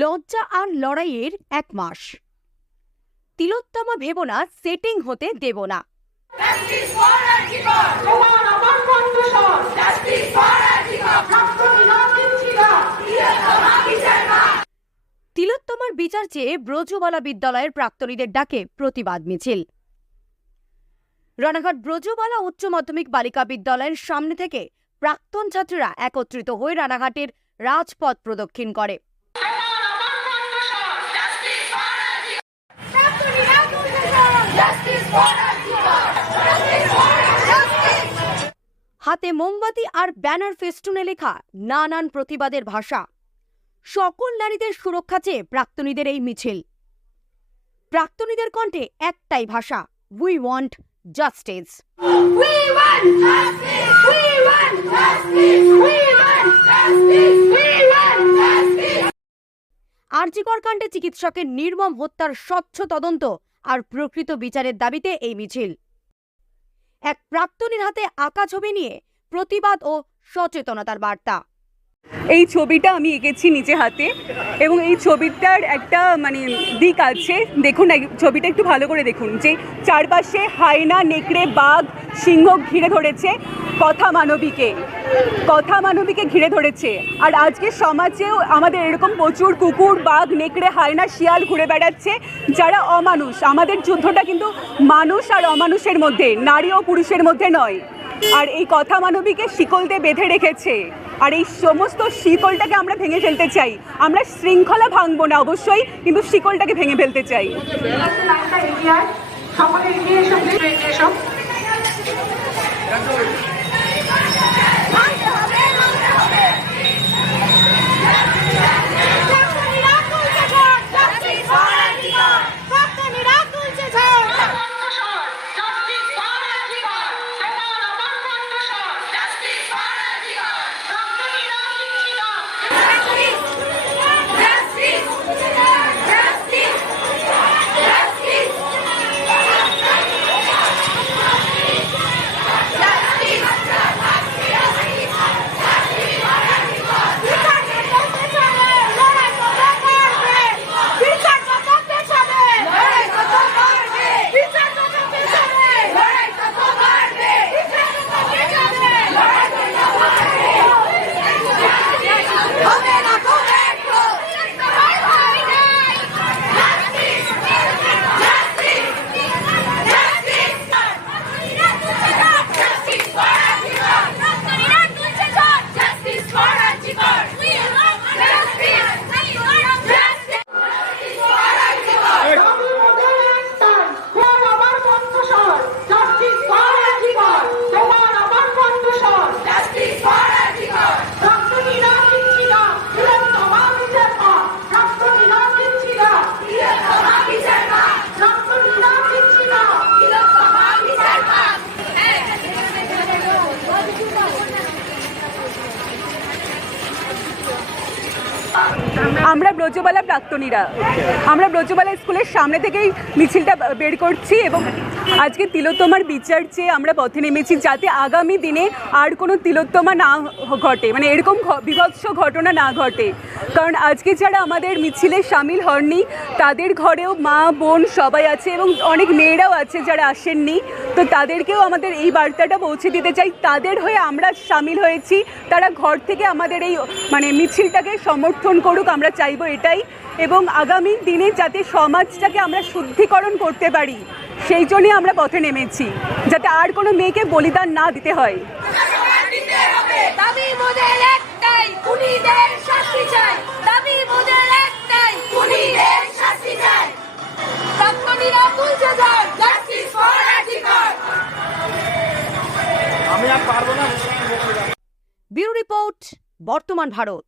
লজ্জা আর লড়াইয়ের এক মাস। তিলোত্তমা ভেব না সেটিং হতে দেব না। তিলোত্তমার বিচার চেয়ে ব্রজবালা বিদ্যালয়ের প্রাক্তনীদের ডাকে প্রতিবাদ মিছিল। রানাঘাট ব্রজবালা উচ্চ মাধ্যমিক বালিকা বিদ্যালয়ের সামনে থেকে প্রাক্তন ছাত্রীরা একত্রিত হয়ে রানাঘাটের রাজপথ প্রদক্ষিণ করে। হাতে মোমবাতি আর ব্যানার ফেস্টুনে লেখা নানান প্রতিবাদের ভাষা। সকল নারীদের সুরক্ষা চেয়ে প্রাক্তনীদের এই মিছিল। প্রাক্তনীদের কণ্ঠে একটাই ভাষা উই ওয়ান্ট জাস্টিস! আরজিকর কাণ্ডে চিকিৎসকের নির্মম হত্যার স্বচ্ছ তদন্ত আর প্রকৃত বিচারের দাবিতে এই মিছিল। এক প্রাক্তনীর হাতে আঁকা ছবি নিয়ে প্রতিবাদ ও সচেতনতার বার্তা। এই ছবিটা আমি এঁকেছি নিজে হাতে এবং এই ছবিটার একটা মানে দিক আছে। দেখুন ছবিটা একটু ভালো করে দেখুন। যে চারপাশে হায়না, নেকড়ে, বাঘ, সিংহ ঘিরে ধরেছে, কথা মানবীকে। কথা মানবীকে ঘিরে ধরেছে। আর আজকে সমাজেও আমাদের এরকম প্রচুর কুকুর, বাঘ, নেকড়ে, হায়না, শিয়াল ঘুরে বেড়াচ্ছে, যারা অমানুষ। আমাদের যুদ্ধটা কিন্তু মানুষ আর অমানুষের মধ্যে, নারী ও পুরুষের মধ্যে নয়। আর এই কথা মানবীকে শিকলতে বেঁধে রেখেছে। আর এই সমস্ত শিকলটাকে আমরা ভেঙে ফেলতে চাই। আমরা শৃঙ্খলা ভাঙবো না অবশ্যই, কিন্তু শিকলটাকে ভেঙে ফেলতে চাই। সকলে এগিয়ে আমরা ব্রজবালা প্রাক্তনীরা। আমরা ব্রজবালা স্কুলের সামনে থেকেই মিছিলটা বের করছি এবং আজকে তিলোত্তমার বিচার চেয়ে আমরা পথে নেমেছি যাতে আগামী দিনে আর কোনো তিলোত্তমা না ঘটে মানে এরকম বিভৎস ঘটনা না ঘটে। কারণ আজকে যারা আমাদের মিছিলে সামিল হননি, তাদের ঘরেও মা, বোন সবাই আছে এবং অনেক মেয়েরাও আছে যারা আসেননি। তো তাদেরকেও আমাদের এই বার্তাটা পৌঁছে দিতে চাই। তাদের হয়ে আমরা সামিল হয়েছি। তারা ঘর থেকে আমাদের এই মানে মিছিলটাকে সমর্থন করুক, আমরা চাইব এটাই। এবং আগামী দিনে যাতে সমাজটাকে আমরা শুদ্ধিকরণ করতে পারি, সেই জন্যই আমরা পথে নেমেছি। যাতে আর কোনো মেয়েকে বলিদান না দিতে হয়। রিপোর্ট বর্তমান ভারত।